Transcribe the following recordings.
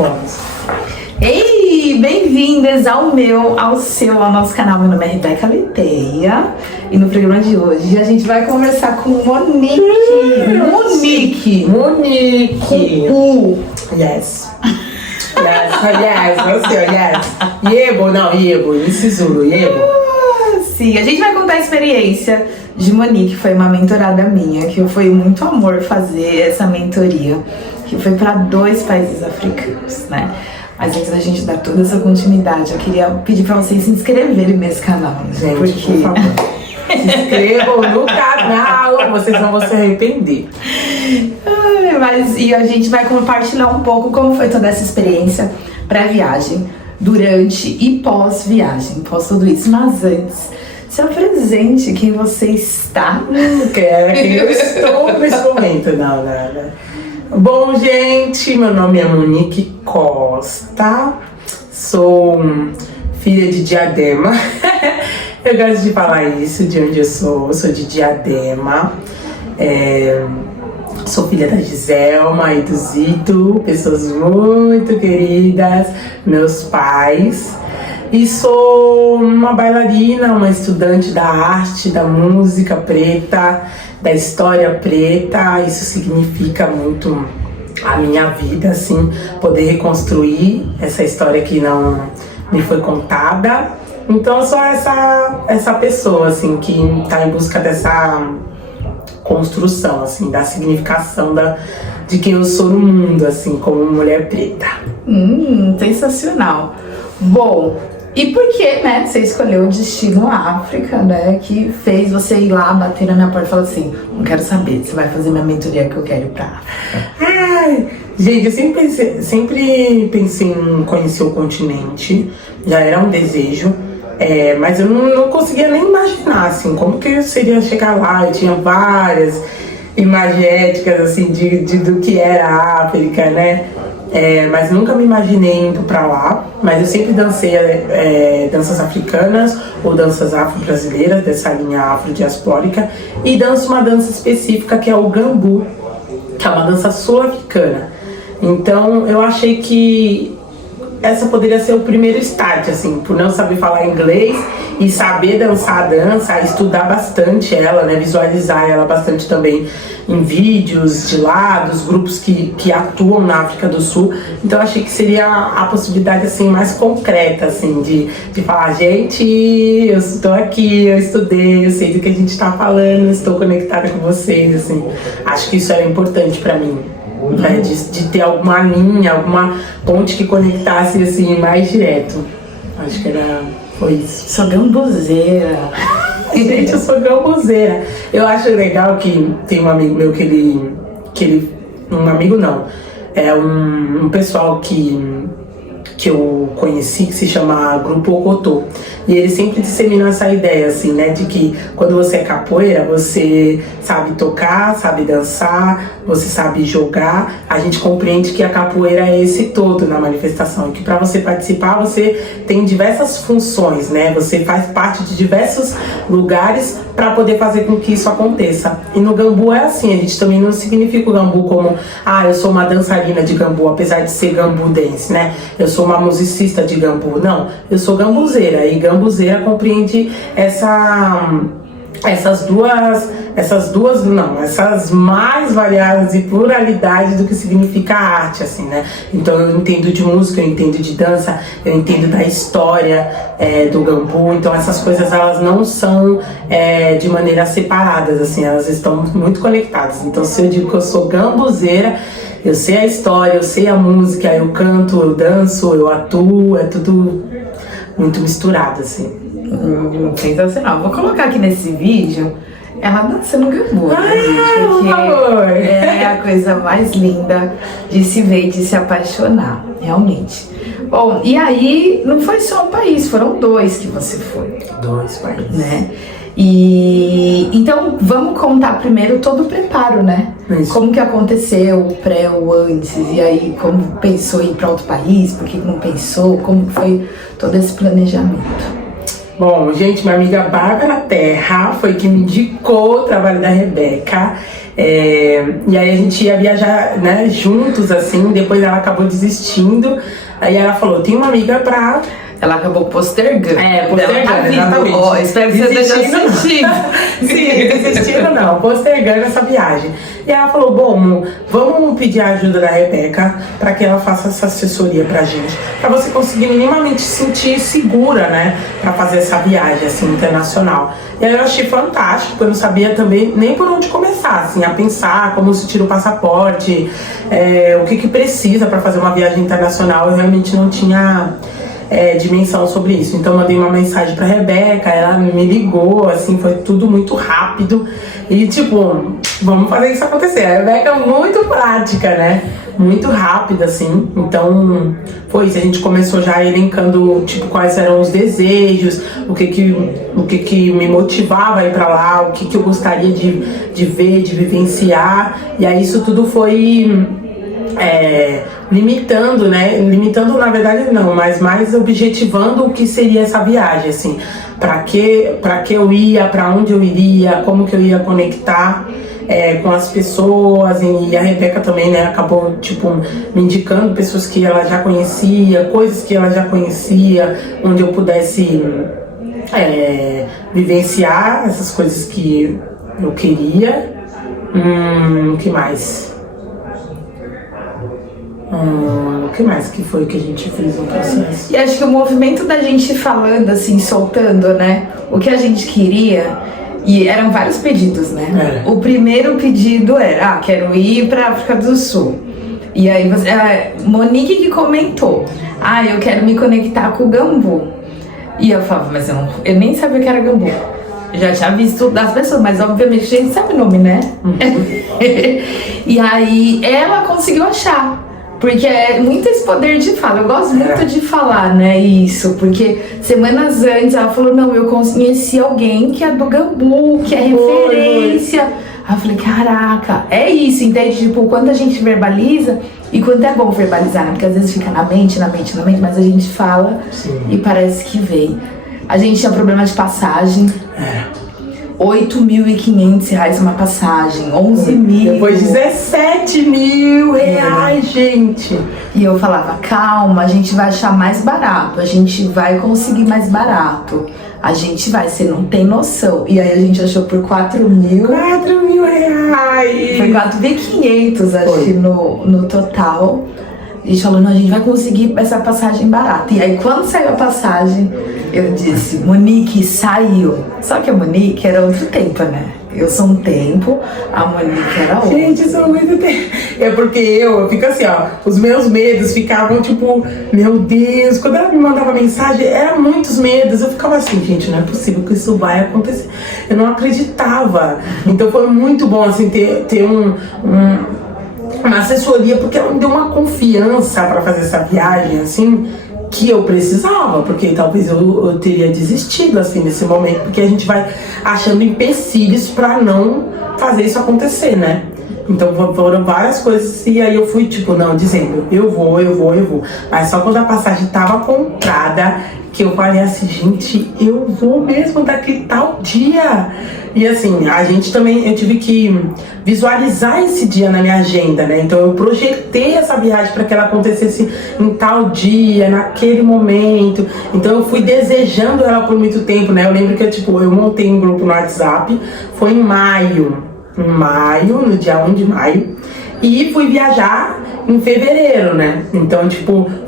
Vamos. Ei, bem-vindas ao nosso canal. Meu nome é Rebeca Leteia e no programa de hoje a gente vai conversar com Monique. Yes. Yebo, Nisizulu, Yebo. Sim, a gente vai contar a experiência de Monique, foi uma mentorada minha, que foi muito amor fazer essa mentoria, que foi para 2 países africanos, né? Mas antes da gente dar toda essa continuidade, eu queria pedir para vocês se inscreverem nesse canal, né? Gente, porque... por favor, se inscrevam no canal, vocês não vão se arrepender. E a gente vai compartilhar um pouco como foi toda essa experiência pré-viagem, durante e pós-viagem, pós tudo isso. Mas antes, se apresente quem você está. Quem eu estou nesse momento. Não. Bom, gente, meu nome é Monique Costa, sou filha de Diadema. Eu gosto de falar isso, de onde eu sou de Diadema. Sou filha da Giselma e do Zito, pessoas muito queridas, meus pais. E sou uma bailarina, uma estudante da arte, da música preta, da história preta. Isso significa muito a minha vida, assim, poder reconstruir essa história que não me foi contada. Então eu sou essa pessoa, assim, que está em busca dessa construção, assim, da significação de quem eu sou no mundo, assim, como mulher preta. Sensacional. Bom, e por que, né, você escolheu o destino África, né, que fez você ir lá, bater na minha porta e falar assim, não quero saber, você vai fazer minha mentoria que eu quero ir pra África? Ai, gente, eu sempre pensei em conhecer o continente, já era um desejo. Mas eu não conseguia nem imaginar, assim, como que seria chegar lá. Eu tinha várias imagéticas, assim, do que era a África, né? Mas nunca me imaginei indo pra lá. Mas eu sempre dancei danças africanas ou danças afro-brasileiras, dessa linha afrodiaspórica. E danço uma dança específica que é o Gambu, que é uma dança sul-africana. Então eu achei que essa poderia ser o primeiro estágio, assim, por não saber falar inglês e saber dançar a dança, estudar bastante ela, né, visualizar ela bastante também em vídeos de lá, dos grupos que atuam na África do Sul. Então achei que seria a possibilidade, assim, mais concreta, assim, de falar, gente, eu estou aqui, eu estudei, eu sei do que a gente está falando, estou conectada com vocês, assim. Acho que isso era importante para mim. De ter alguma linha, alguma ponte que conectasse assim mais direto. Acho que foi isso. Sou gambuzeira. Gente, eu sou gambuzeira. Eu acho legal que tem um amigo meu que ele um amigo não, é um pessoal que eu conheci, que se chama Grupo Okotô. E ele sempre dissemina essa ideia, assim, né, de que quando você é capoeira, você sabe tocar, sabe dançar, você sabe jogar. A gente compreende que a capoeira é esse todo na manifestação, e que para você participar, você tem diversas funções, né, você faz parte de diversos lugares para poder fazer com que isso aconteça. E no Gambu é assim, a gente também não significa o Gambu como, eu sou uma dançarina de Gambu, apesar de ser Gambu dance, né, eu sou uma musicista de Gambu. Não, eu sou gambuzeira, e gambuzeira compreende essas mais variadas e pluralidade do que significa a arte, assim, né? Então eu entendo de música, eu entendo de dança, eu entendo da história do Gambu. Então essas coisas, elas não são de maneira separadas, assim, elas estão muito conectadas. Então se eu digo que eu sou gambuzeira, eu sei a história, eu sei a música, eu canto, eu danço, eu atuo, é tudo muito misturado, assim. Sensacional. Vou colocar aqui nesse vídeo ela dançando Gambu, né, gente? Porque é a coisa mais linda de se ver e de se apaixonar, realmente. Bom, e aí não foi só um país, foram 2 que você foi. 2 países. Né? E então vamos contar primeiro todo o preparo, né? Isso. Como que aconteceu o pré, o antes, e aí como pensou em ir para outro país, por que não pensou, como foi todo esse planejamento? Bom, gente, minha amiga Bárbara Terra foi que me indicou o trabalho da Rebeca. E aí a gente ia viajar, né, juntos, assim, depois ela acabou desistindo. Aí ela falou, tem uma amiga pra... Ela acabou postergando. Postergando, exatamente. Oh, espero que você esteja assistindo. Sim, desistindo não, postergando essa viagem. E ela falou, bom, vamos pedir a ajuda da Rebeca para que ela faça essa assessoria pra gente, para você conseguir minimamente se sentir segura, né, para fazer essa viagem, assim, internacional. E aí eu achei fantástico, eu não sabia também nem por onde começar, assim, a pensar como se tira o passaporte, o que precisa para fazer uma viagem internacional. Eu realmente não tinha... dimensão sobre isso. Então mandei uma mensagem pra Rebeca, ela me ligou, assim, foi tudo muito rápido e tipo, vamos fazer isso acontecer. A Rebeca é muito prática, né? Muito rápida, assim. Então foi isso, a gente começou já elencando tipo quais eram os desejos, o que me motivava a ir pra lá, o que eu gostaria de ver, de vivenciar. E aí isso tudo foi limitando, né? Limitando, na verdade, não, mas mais objetivando o que seria essa viagem, assim. Pra que eu ia, pra onde eu iria, como que eu ia conectar com as pessoas. E a Rebeca também, né, acabou, tipo, me indicando pessoas que ela já conhecia, coisas que ela já conhecia, onde eu pudesse vivenciar essas coisas que eu queria. O que mais? O que mais que foi que a gente fez no processo? E acho que o movimento da gente falando assim, soltando, né, o que a gente queria, e eram vários pedidos, né? O primeiro pedido era, quero ir pra África do Sul. E aí Monique que comentou, eu quero me conectar com o Gambu. E eu falava, mas eu nem sabia o que era Gambu. Já tinha visto das pessoas, mas obviamente a gente sabe o nome, né? E aí ela conseguiu achar. Porque é muito esse poder de fala. Eu gosto muito de falar, né, isso. Porque semanas antes ela falou, não, eu conheci alguém que é do Gambu, que é referência. Aí eu falei, caraca, é isso, entende? Tipo, quanto a gente verbaliza e quanto é bom verbalizar, né? Porque às vezes fica na mente, mas a gente fala e parece que vem. A gente tinha problema de passagem. R$8.500 uma passagem, 11 mil. Depois 17 mil reais, gente. E eu falava, calma, a gente vai achar mais barato, a gente vai conseguir mais barato. A gente vai, você não tem noção. E aí a gente achou por 4 mil. 4 mil reais. Foi 4.500, acho que no total. A gente falou, não, a gente vai conseguir essa passagem barata. E aí quando saiu a passagem, eu disse, Monique, saiu. Só que a Monique era outro tempo, né? Eu sou um tempo, a Monique era outro. Gente, eu sou muito tempo. É porque eu fico assim, os meus medos ficavam tipo, meu Deus, quando ela me mandava mensagem, eram muitos medos. Eu ficava assim, gente, não é possível que isso vai acontecer. Eu não acreditava. Então foi muito bom, assim, ter uma assessoria, porque ela me deu uma confiança para fazer essa viagem, assim, que eu precisava, porque talvez eu teria desistido, assim, nesse momento, porque a gente vai achando empecilhos para não fazer isso acontecer, né? Então foram várias coisas e aí eu fui, tipo, não, dizendo, eu vou. Mas só quando a passagem tava comprada, que eu falei assim, gente, eu vou mesmo daqui tal dia. E assim, a gente também, eu tive que visualizar esse dia na minha agenda, né? Então eu projetei essa viagem para que ela acontecesse em tal dia, naquele momento. Então eu fui desejando ela por muito tempo, né? Eu lembro que eu montei um grupo no WhatsApp, foi em maio, no dia 1 de maio. E fui viajar em fevereiro, né? Então,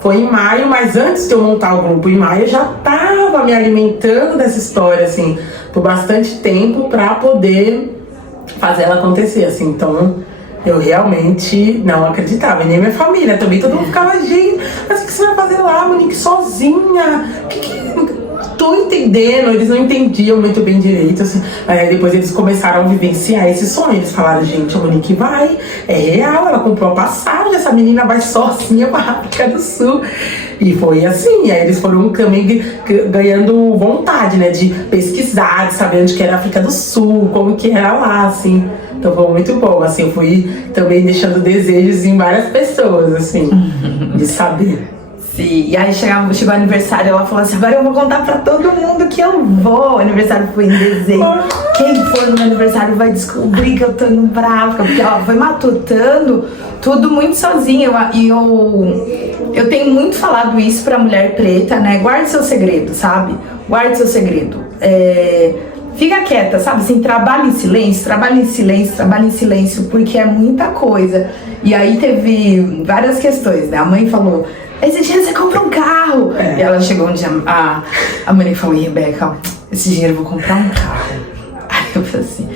foi em maio, mas antes de eu montar o grupo em maio, eu já tava me alimentando dessa história, assim, por bastante tempo pra poder fazer ela acontecer, assim. Então, eu realmente não acreditava. E nem minha família também, todo mundo ficava, gente, mas o que você vai fazer lá, Monique, sozinha? Tô entendendo, eles não entendiam muito bem direito, assim. Aí depois eles começaram a vivenciar esse sonho. Eles falaram, gente, a Monique vai, é real, ela comprou a passagem, essa menina vai sozinha pra África do Sul. E foi assim, aí eles foram também ganhando vontade, né, de pesquisar, de saber onde que era a África do Sul, como que era lá, assim. Então foi muito bom, assim, eu fui também deixando desejos em várias pessoas, assim, de saber. Sim, e aí chegou o aniversário, ela falou assim, agora eu vou contar pra todo mundo que eu vou. O aniversário foi em dezembro. Quem for no meu aniversário vai descobrir que eu tô indo pra África, porque ela foi matutando tudo muito sozinha. Eu tenho muito falado isso pra mulher preta, né? Guarde seu segredo, sabe? Guarde seu segredo. Fica quieta, sabe? Assim, trabalha em silêncio, porque é muita coisa. E aí teve várias questões, né? A mãe falou, esse dia você compra um carro. E ela chegou um dia, a mãe falou, Rebeca, esse dinheiro eu vou comprar um carro. Aí eu falei assim,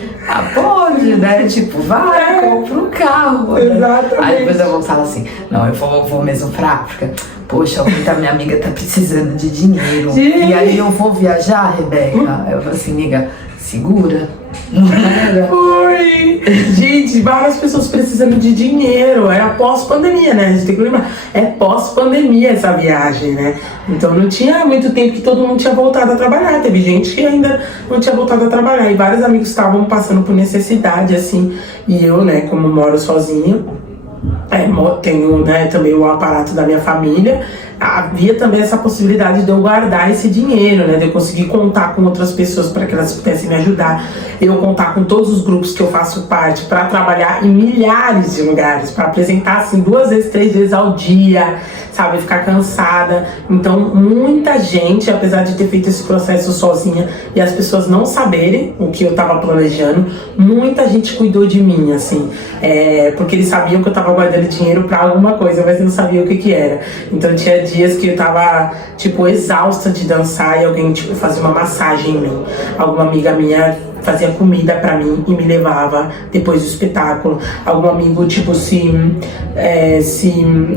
pode, né? Tipo, vai, compra um carro. Exatamente. Aí depois eu voltava assim, não, eu vou mesmo pra África. Poxa, minha amiga tá precisando de dinheiro. E aí eu vou viajar, Rebeca. Eu falei assim, amiga, segura. Foi! Gente, várias pessoas precisando de dinheiro. Era pós-pandemia, né? A gente tem que lembrar. É pós-pandemia essa viagem, né? Então não tinha muito tempo que todo mundo tinha voltado a trabalhar. Teve gente que ainda não tinha voltado a trabalhar. E vários amigos estavam passando por necessidade, assim. E eu, né, como moro sozinha, tenho, né, também o aparato da minha família, havia também essa possibilidade de eu guardar esse dinheiro, né, de eu conseguir contar com outras pessoas para que elas pudessem me ajudar, eu contar com todos os grupos que eu faço parte para trabalhar em milhares de lugares, para apresentar assim 2 vezes, 3 vezes ao dia, sabe, ficar cansada. Então muita gente, apesar de ter feito esse processo sozinha e as pessoas não saberem o que eu tava planejando, muita gente cuidou de mim, assim, porque eles sabiam que eu tava guardando dinheiro para alguma coisa, mas não sabia o que era. Então tinha dias que eu tava, tipo, exausta de dançar e alguém, tipo, fazia uma massagem em mim. Alguma amiga minha fazia comida pra mim e me levava depois do espetáculo. Algum amigo, tipo, se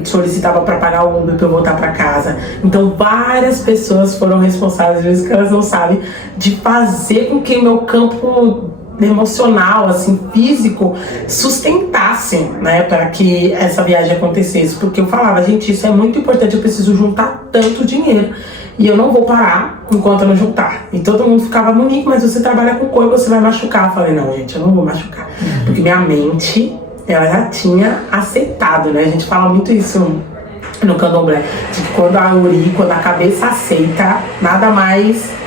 solicitava pra pagar o Uber pra eu voltar pra casa. Então várias pessoas foram responsáveis, às vezes que elas não sabem, de fazer com que o meu campo emocional, assim, físico, sustentasse, né, para que essa viagem acontecesse, porque eu falava, gente, isso é muito importante, eu preciso juntar tanto dinheiro e eu não vou parar enquanto eu não juntar. E todo mundo ficava, Monique, mas você trabalha com cor, você vai machucar. Eu falei, não, gente, eu não vou machucar, porque minha mente, ela já tinha aceitado, né, a gente fala muito isso no candomblé, de que quando a cabeça aceita, nada mais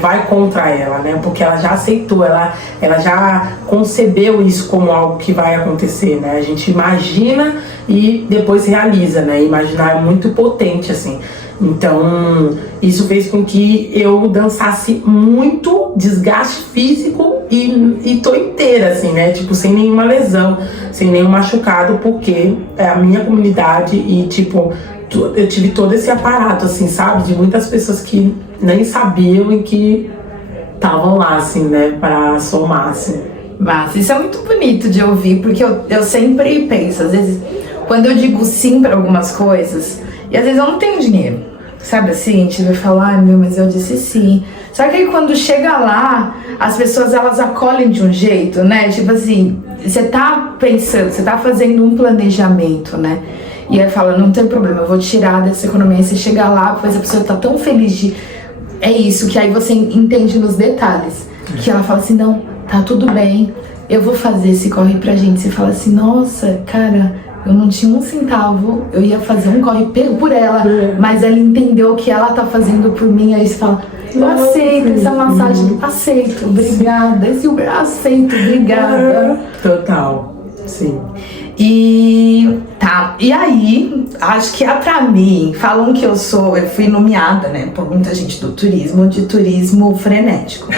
vai contra ela, né? Porque ela já aceitou, ela já concebeu isso como algo que vai acontecer, né? A gente imagina e depois realiza, né? Imaginar é muito potente, assim. Então, isso fez com que eu dançasse muito, desgaste físico e tô inteira, assim, né? Tipo, sem nenhuma lesão, sem nenhum machucado, porque é a minha comunidade e, tipo, eu tive todo esse aparato, assim, sabe? De muitas pessoas que nem sabiam e que estavam lá, assim, né? Pra somar, assim. Mas isso é muito bonito de ouvir, porque eu sempre penso, às vezes, quando eu digo sim pra algumas coisas, e às vezes eu não tenho dinheiro, sabe assim? A gente vai falar, mas eu disse sim. Só que aí quando chega lá, as pessoas, elas acolhem de um jeito, né? Tipo assim, você tá pensando, você tá fazendo um planejamento, né? E aí fala, não tem problema, eu vou tirar dessa economia. E você chega lá, pois a pessoa tá tão feliz de... É isso, que aí você entende nos detalhes. Que ela fala assim, não, tá tudo bem, eu vou fazer esse corre pra gente. Você fala assim, nossa, cara, eu não tinha um centavo, eu ia fazer um corre por ela, mas ela entendeu o que ela tá fazendo por mim. Aí você fala, eu aceito essa massagem, aceito, obrigada. Esse Uber, aceito, obrigada. Total, sim. E aí, acho que pra mim, falam que eu fui nomeada, né, por muita gente do turismo, de turismo frenético.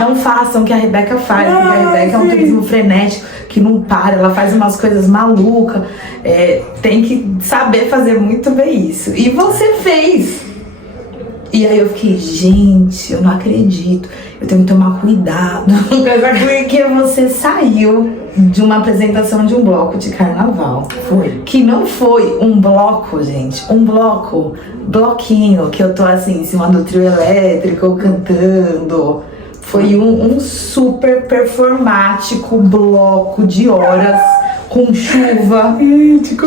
Não façam o que a Rebeca faz, porque a Rebeca é um turismo frenético, que não para, ela faz umas coisas malucas, tem que saber fazer muito bem isso. E você fez! E aí eu fiquei, gente, eu não acredito, eu tenho que tomar cuidado, porque você saiu de uma apresentação de um bloco de carnaval. Foi. Que não foi um bloco, gente, bloquinho, que eu tô assim, em cima do trio elétrico, cantando. Foi um super performático bloco de horas, com chuva,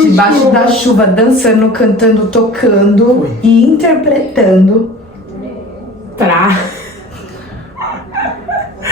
debaixo da chuva, dançando, cantando, tocando e interpretando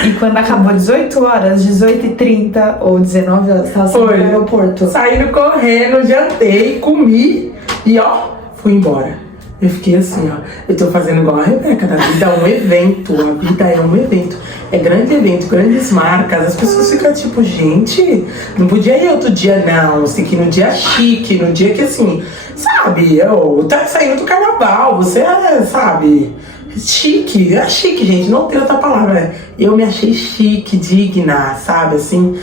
E quando acabou 18 horas, 18h30 ou 19 horas, tava saindo do aeroporto. Saindo correndo, jantei, comi e ó, fui embora. Eu fiquei assim, ó, eu tô fazendo igual a Rebeca, a vida é um evento, a vida é um evento. É grande evento, grandes marcas, as pessoas ficam tipo, gente, não podia ir outro dia não, você tem que ir no dia chique, no dia que assim, sabe, eu tá saindo do carnaval, você é, sabe, chique, é chique, gente, não tem outra palavra. Eu me achei chique, digna, sabe, assim...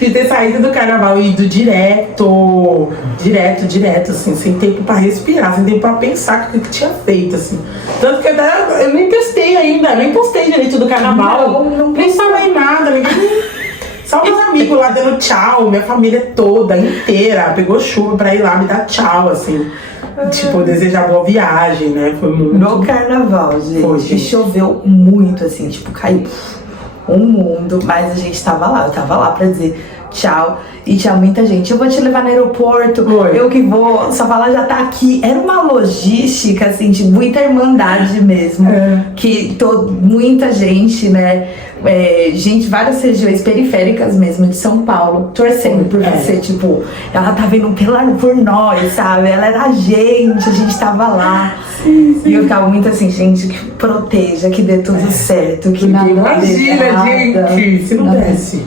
de ter saído do carnaval e ido direto, assim, sem tempo pra respirar, sem tempo pra pensar o que tinha feito, assim. Tanto que eu nem testei ainda, nem postei direito do carnaval, não nem falei nada, só meus amigos lá dando tchau, minha família toda, inteira, pegou chuva pra ir lá me dar tchau, assim. Tipo, desejar boa viagem, né? Foi muito... No carnaval, gente, foi, gente. Choveu muito, assim, tipo, caiu um mundo, mas a gente tava lá, eu tava lá pra dizer tchau, e tinha muita gente, eu vou te levar no aeroporto, eu que vou, sua fala já tá aqui, era uma logística, assim, de muita irmandade mesmo, que muita gente, né, gente, várias regiões periféricas mesmo de São Paulo, torcendo por você, tipo, ela tá vendo por nós, sabe, ela era a gente tava lá. Sim. E eu ficava muito assim, gente, que proteja, que dê tudo certo, que nada imagina, gente, se não desse.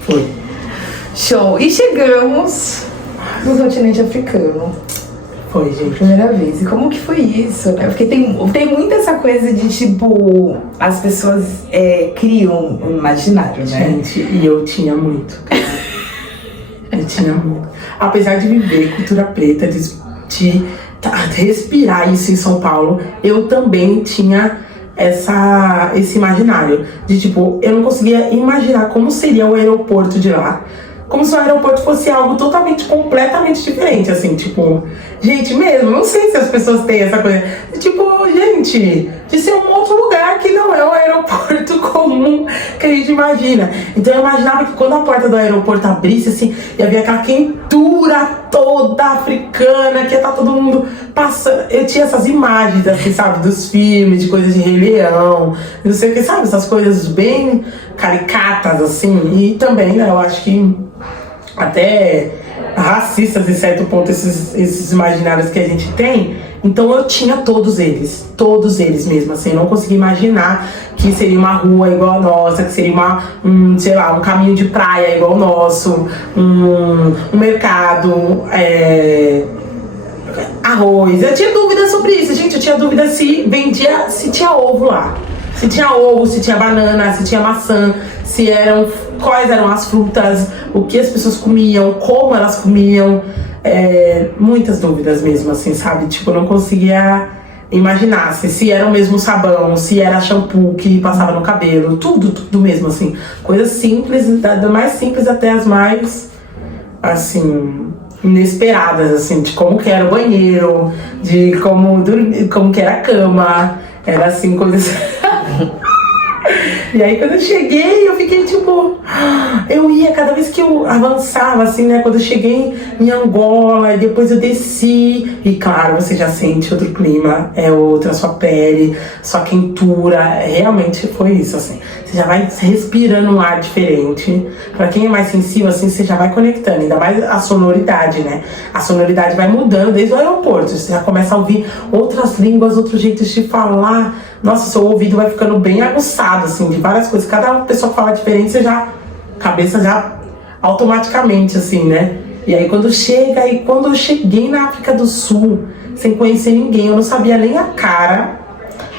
Foi. Show. E chegamos no continente africano. Foi, gente. Primeira vez. E como que foi isso, né? Porque tem muito essa coisa de, tipo, as pessoas criam um imaginário, né? Gente, e eu tinha muito. Eu tinha muito. Apesar de viver cultura preta, de respirar isso em São Paulo, eu também tinha esse imaginário de tipo, eu não conseguia imaginar como seria o aeroporto de lá, como se o aeroporto fosse algo completamente diferente, assim, tipo, gente, mesmo, não sei se as pessoas têm essa coisa, tipo, gente, de ser um outro lugar que não é o aeroporto comum que a gente imagina. Então eu imaginava que quando a porta do aeroporto abrisse, assim, ia ver aquela quentura toda africana, que ia estar todo mundo passando. Eu tinha essas imagens, assim, sabe, dos filmes, de coisas de Rei Leão, não sei o que, sabe, essas coisas bem caricatas, assim, e também, né, eu acho que até racistas, em certo ponto, esses imaginários que a gente tem. Então eu tinha todos eles mesmo, assim, eu não conseguia imaginar que seria uma rua igual a nossa, que seria sei lá, um caminho de praia igual o nosso, um mercado, arroz. Eu tinha dúvida sobre isso, gente, eu tinha dúvida se tinha ovo lá. Se tinha ovo, se tinha banana, se tinha maçã, quais eram as frutas, o que as pessoas comiam, como elas comiam. Muitas dúvidas mesmo, assim, sabe? Tipo, eu não conseguia imaginar se era o mesmo sabão, se era shampoo que passava no cabelo, tudo mesmo, assim. Coisas simples, da mais simples até as mais, assim, inesperadas, assim, de como que era o banheiro, de como que era a cama, era assim, coisas... E aí quando eu cheguei, eu fiquei tipo... Eu ia, cada vez que eu avançava, assim, né? Quando eu cheguei em Angola, e depois eu desci. E claro, você já sente outro clima, é outra, sua pele, sua quentura. Realmente foi isso, assim. Você já vai respirando um ar diferente. Pra quem é mais sensível, assim, você já vai conectando. Ainda mais a sonoridade, né? A sonoridade vai mudando desde o aeroporto. Você já começa a ouvir outras línguas, outros jeitos de falar. Nossa, seu ouvido vai ficando bem aguçado, assim, de várias coisas. Cada pessoa fala diferente, você já... Cabeça já automaticamente, assim, né? E aí quando eu cheguei na África do Sul, sem conhecer ninguém, eu não sabia nem a cara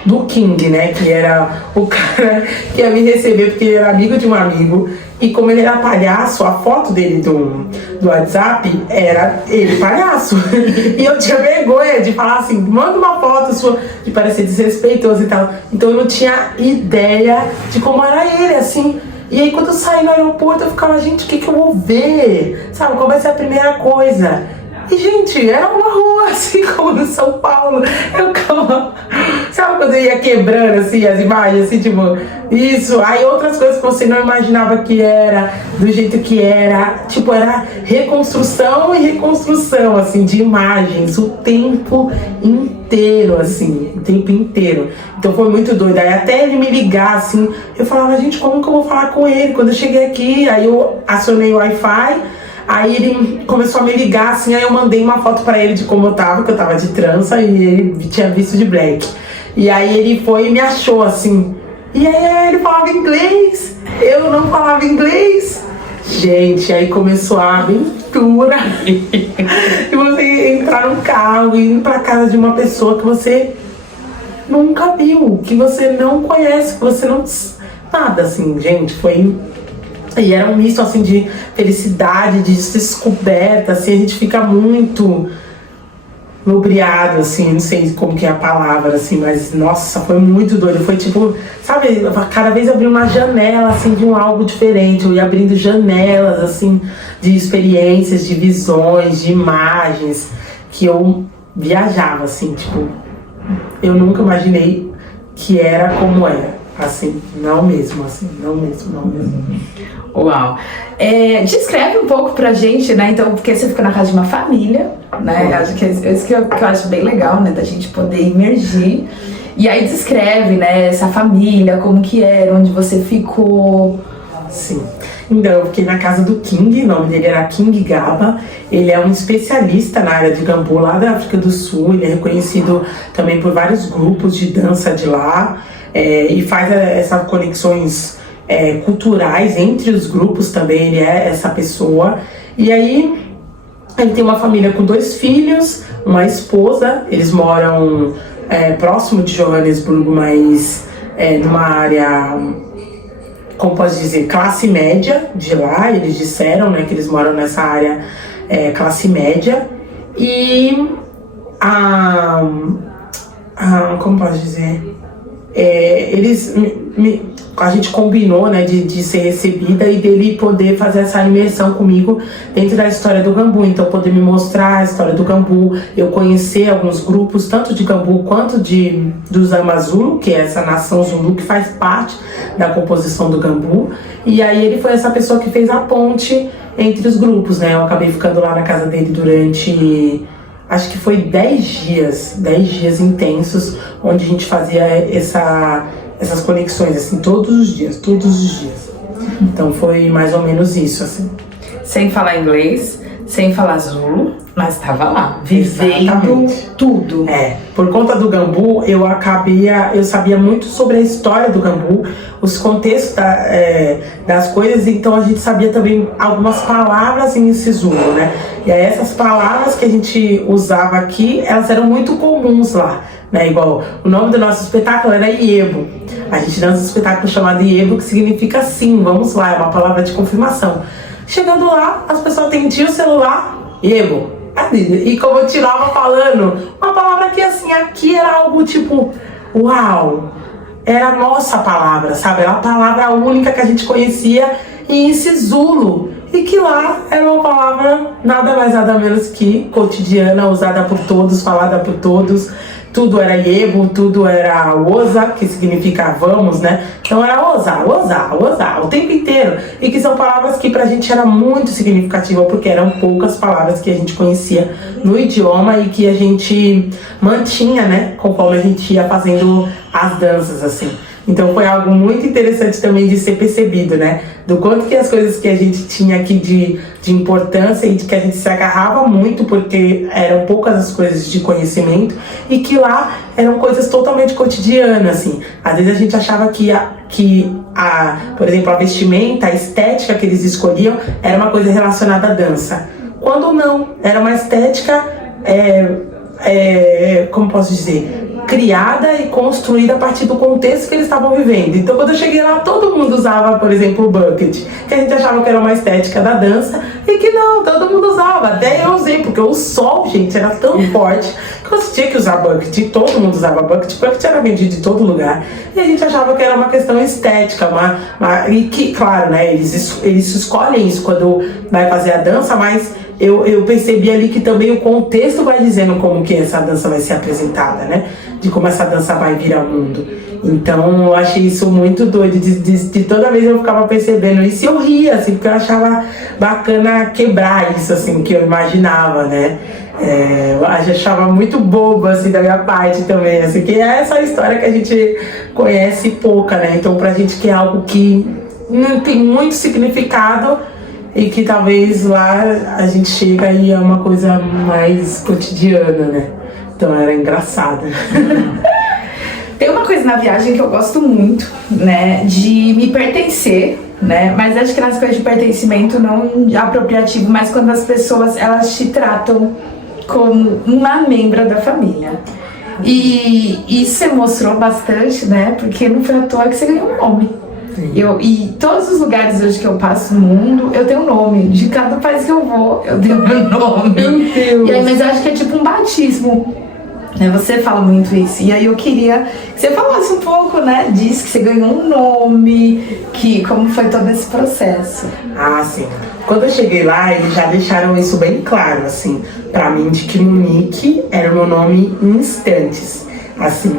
do King, né? Que era o cara que ia me receber, porque ele era amigo de um amigo. E como ele era palhaço, a foto dele do WhatsApp era ele palhaço. E eu tinha vergonha de falar assim, manda uma foto sua, de parecer desrespeitoso e tal. Então eu não tinha ideia de como era ele, assim. E aí quando eu saí no aeroporto, eu ficava, gente, o que eu vou ver? Sabe, qual vai ser a primeira coisa? E, gente, era uma rua, assim, como no São Paulo. Eu ficava... Sabe quando eu ia quebrando, assim, as imagens, assim, tipo... Isso. Aí outras coisas que você não imaginava que era, do jeito que era. Tipo, era reconstrução e reconstrução, assim, de imagens. O tempo inteiro, assim. O tempo inteiro. Então foi muito doido. Aí até ele me ligar, assim, eu falava, gente, como que eu vou falar com ele? Quando eu cheguei aqui, aí eu acionei o Wi-Fi. Aí ele começou a me ligar, assim, aí eu mandei uma foto pra ele de como eu tava, que eu tava de trança e ele tinha visto de black. E aí ele foi e me achou, assim. E aí ele falava inglês, eu não falava inglês. Gente, aí começou a aventura. E você entrar no carro e ir pra casa de uma pessoa que você nunca viu, que você não conhece, que você não... Nada, assim, gente, foi... E era um misto, assim, de felicidade, de descoberta, assim, a gente fica muito lubriado, assim, não sei como que é a palavra, assim, mas, nossa, foi muito doido, foi tipo, sabe, cada vez eu abri uma janela, assim, de um algo diferente, eu ia abrindo janelas, assim, de experiências, de visões, de imagens, que eu viajava, assim, tipo, eu nunca imaginei que era como era, assim, não mesmo, assim, não mesmo. Uau! Descreve um pouco pra gente, né? Então, porque você fica na casa de uma família, né? Acho que é isso que eu acho bem legal, né? Da gente poder imergir. E aí descreve, né? Essa família, como que era, onde você ficou. Sim. Então, eu fiquei na casa do King, o nome dele era King Gaba. Ele é um especialista na área de Gambu, lá da África do Sul. Ele é reconhecido também por vários grupos de dança de lá. E faz essas conexões culturais entre os grupos também, ele é essa pessoa. E aí, ele tem uma família com 2 filhos, uma esposa, eles moram próximo de Johannesburgo, mas numa área, como posso dizer, classe média de lá. Eles disseram, né, que eles moram nessa área classe média. E como posso dizer? A gente combinou, né, de ser recebida e dele poder fazer essa imersão comigo dentro da história do Gambu. Então, poder me mostrar a história do Gambu, eu conhecer alguns grupos, tanto de Gambu quanto dos Amazulu, que é essa nação Zulu que faz parte da composição do Gambu. E aí ele foi essa pessoa que fez a ponte entre os grupos, né? Eu acabei ficando lá na casa dele durante... acho que foi 10 dias intensos, onde a gente fazia essas conexões, assim, todos os dias. Então foi mais ou menos isso, assim. Sem falar inglês, sem falar Zulu, mas estava lá, vivendo Exatamente. Tudo. Por conta do Gambu, eu sabia muito sobre a história do Gambu, os contextos das coisas, então a gente sabia também algumas palavras em Isizulu, né? E aí essas palavras que a gente usava aqui, elas eram muito comuns lá, né? Igual, o nome do nosso espetáculo era Iebo. A gente dança um espetáculo chamado Iebo, que significa sim, vamos lá, é uma palavra de confirmação. Chegando lá, as pessoas atendiam o celular, Iebo. E como eu tirava falando, uma palavra que assim, aqui era algo tipo, uau, era a nossa palavra, sabe? Era a palavra única que a gente conhecia em Isizulu. E que lá era uma palavra nada mais nada menos que cotidiana, usada por todos, falada por todos. Tudo era Iebo, tudo era Oza, que significa vamos, né? Então era Oza, o tempo inteiro. E que são palavras que pra gente era muito significativa, porque eram poucas palavras que a gente conhecia no idioma e que a gente mantinha, né? Conforme a gente ia fazendo as danças, assim. Então foi algo muito interessante também de ser percebido, né? Do quanto que as coisas que a gente tinha aqui de importância e de que a gente se agarrava muito, porque eram poucas as coisas de conhecimento, e que lá eram coisas totalmente cotidianas, assim. Às vezes a gente achava que por exemplo, a vestimenta, a estética que eles escolhiam era uma coisa relacionada à dança. Quando não, era uma estética, como posso dizer, criada e construída a partir do contexto que eles estavam vivendo. Então, quando eu cheguei lá, todo mundo usava, por exemplo, o bucket, que a gente achava que era uma estética da dança, e que não, todo mundo usava. Até eu usei, porque o sol, gente, era tão forte que você tinha que usar bucket, e todo mundo usava bucket era vendido de todo lugar. E a gente achava que era uma questão estética, e que, claro, né, eles escolhem isso quando vai fazer a dança, mas eu percebi ali que também o contexto vai dizendo como que essa dança vai ser apresentada, né? De como essa dança vai vir ao mundo. Então eu achei isso muito doido, de toda vez eu ficava percebendo isso e eu ria, assim, porque eu achava bacana quebrar isso, assim, que eu imaginava, né? Eu achava muito bobo, assim, da minha parte também, assim, que é essa história que a gente conhece pouca, né? Então pra gente que é algo que não tem muito significado, e que talvez lá a gente chega e é uma coisa mais cotidiana, né? Então era engraçado. Tem uma coisa na viagem que eu gosto muito, né, de me pertencer, né, mas acho que nas coisas de pertencimento não apropriativo, mas quando as pessoas, elas te tratam como uma membra da família. E isso você mostrou bastante, né, porque não foi à toa que você ganhou um nome. E todos os lugares hoje que eu passo no mundo, eu tenho um nome. De cada país que eu vou, eu tenho meu nome. Meu Deus. E aí, mas eu acho que é tipo um batismo. Você fala muito isso. E aí eu queria que você falasse um pouco, né, disso, que você ganhou um nome, que como foi todo esse processo. Ah, sim. Quando eu cheguei lá, eles já deixaram isso bem claro, assim, pra mim, de que Monique era o meu nome em instantes. Assim,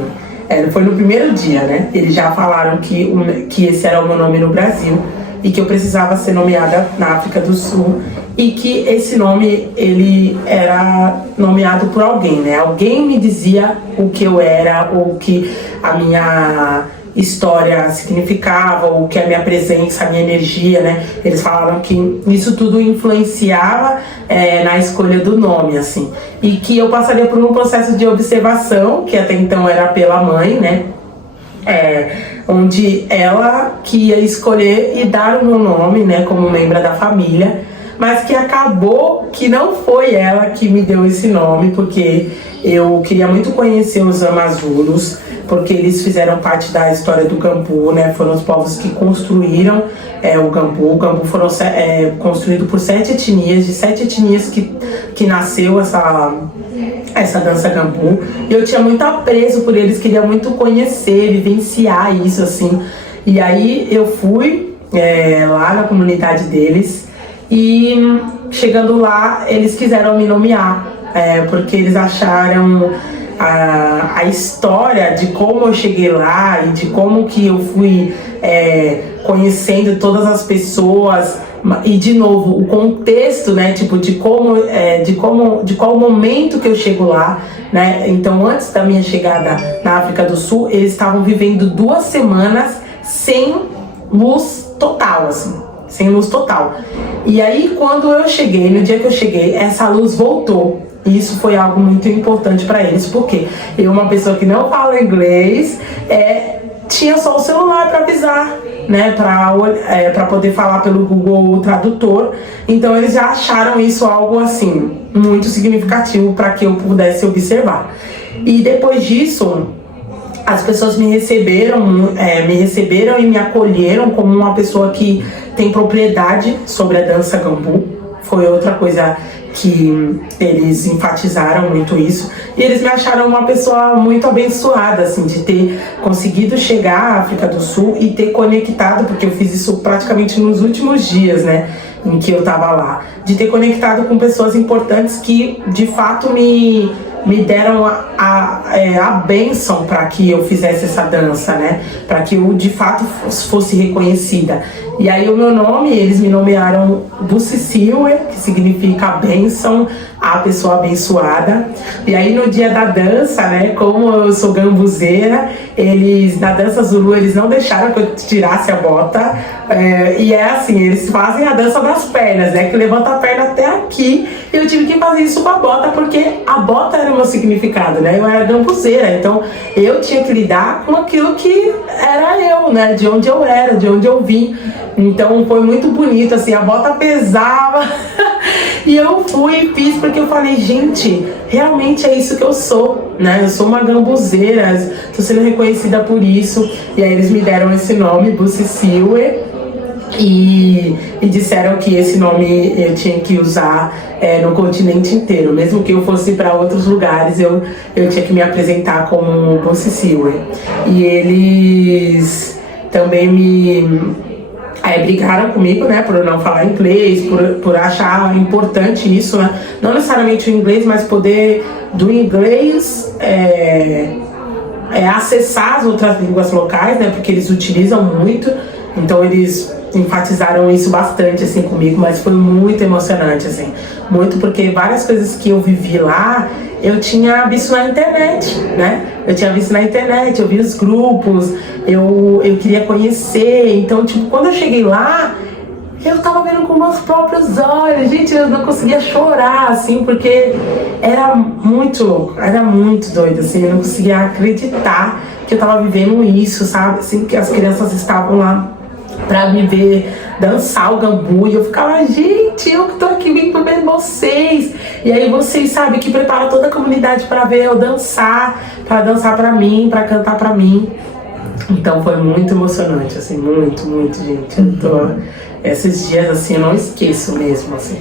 foi no primeiro dia, né? Eles já falaram que esse era o meu nome no Brasil e que eu precisava ser nomeada na África do Sul e que esse nome, ele era nomeado por alguém, né? Alguém me dizia o que eu era, ou o que a minha história significava, ou o que a minha presença, a minha energia, né? Eles falaram que isso tudo influenciava na escolha do nome, assim. E que eu passaria por um processo de observação, que até então era pela mãe, né? Onde ela que ia escolher e dar o meu nome, né, como membro da família, mas que acabou que não foi ela que me deu esse nome, porque eu queria muito conhecer os Amazulos, porque eles fizeram parte da história do Gambu, né, foram os povos que construíram o Gambu. O Gambu foram construído por 7 etnias, de 7 etnias que nasceu essa dança Gambu. Eu tinha muito apreço por eles, queria muito conhecer, vivenciar isso, assim. E aí eu fui lá na comunidade deles e chegando lá, eles quiseram me nomear, porque eles acharam a história de como eu cheguei lá e de como que eu fui conhecendo todas as pessoas. E de novo, o contexto, né, tipo, de qual momento que eu chego lá, né? Então, antes da minha chegada na África do Sul, eles estavam vivendo 2 semanas sem luz total, assim, sem luz total. E aí, quando eu cheguei, no dia que eu cheguei, essa luz voltou. E isso foi algo muito importante para eles, porque eu, uma pessoa que não fala inglês, tinha só o celular para avisar, né, para poder falar pelo Google Tradutor. Então eles já acharam isso algo assim muito significativo para que eu pudesse observar. E depois disso, as pessoas me receberam e me acolheram como uma pessoa que tem propriedade sobre a dança Gambu. Foi outra coisa que eles enfatizaram muito isso, e eles me acharam uma pessoa muito abençoada, assim, de ter conseguido chegar à África do Sul e ter conectado, porque eu fiz isso praticamente nos últimos dias, né, em que eu tava lá, de ter conectado com pessoas importantes que de fato me deram a bênção para que eu fizesse essa dança, né? Para que eu de fato fosse reconhecida. E aí o meu nome, eles me nomearam Busisiwe, que significa bênção, a pessoa abençoada. E aí no dia da dança, né, como eu sou gambuzeira, eles, na dança Zulu, eles não deixaram que eu tirasse a bota. E é assim, eles fazem a dança das pernas, né, que levanta a perna até aqui. E eu tive que fazer isso com a bota, porque a bota era o meu significado, né? Eu era gambuzeira, então eu tinha que lidar com aquilo que era eu, né? De onde eu era, de onde eu vim. Então foi muito bonito, assim, a bota pesava. E eu fui e fiz porque eu falei, gente, realmente é isso que eu sou, né? Eu sou uma gambuzeira, estou sendo reconhecida por isso. E aí eles me deram esse nome, Busisiwe. E disseram que esse nome eu tinha que usar no continente inteiro. Mesmo que eu fosse para outros lugares, eu tinha que me apresentar como Busisiwe. E eles também brigaram comigo, né, por eu não falar inglês, por achar importante isso, né? Não necessariamente o inglês, mas poder do inglês acessar as outras línguas locais, né, porque eles utilizam muito. Então eles enfatizaram isso bastante, assim, comigo, mas foi muito emocionante, assim, muito, porque várias coisas que eu vivi lá, eu tinha visto na internet, né? Eu tinha visto na internet, eu vi os grupos, eu queria conhecer. Então, tipo, quando eu cheguei lá, Eu tava vendo com meus próprios olhos, gente, eu não conseguia chorar, assim, porque era muito doido, assim, eu não conseguia acreditar que eu tava vivendo isso, sabe, assim, que as crianças estavam lá pra me ver dançar o Gambu, e eu ficava, gente, eu que tô aqui vim por ver vocês, e aí vocês, sabe, que preparam toda a comunidade pra ver eu dançar, pra dançar pra mim, pra cantar pra mim. Então foi muito emocionante, assim, muito, gente. Eu tô... Esses dias, assim, eu não esqueço mesmo, assim.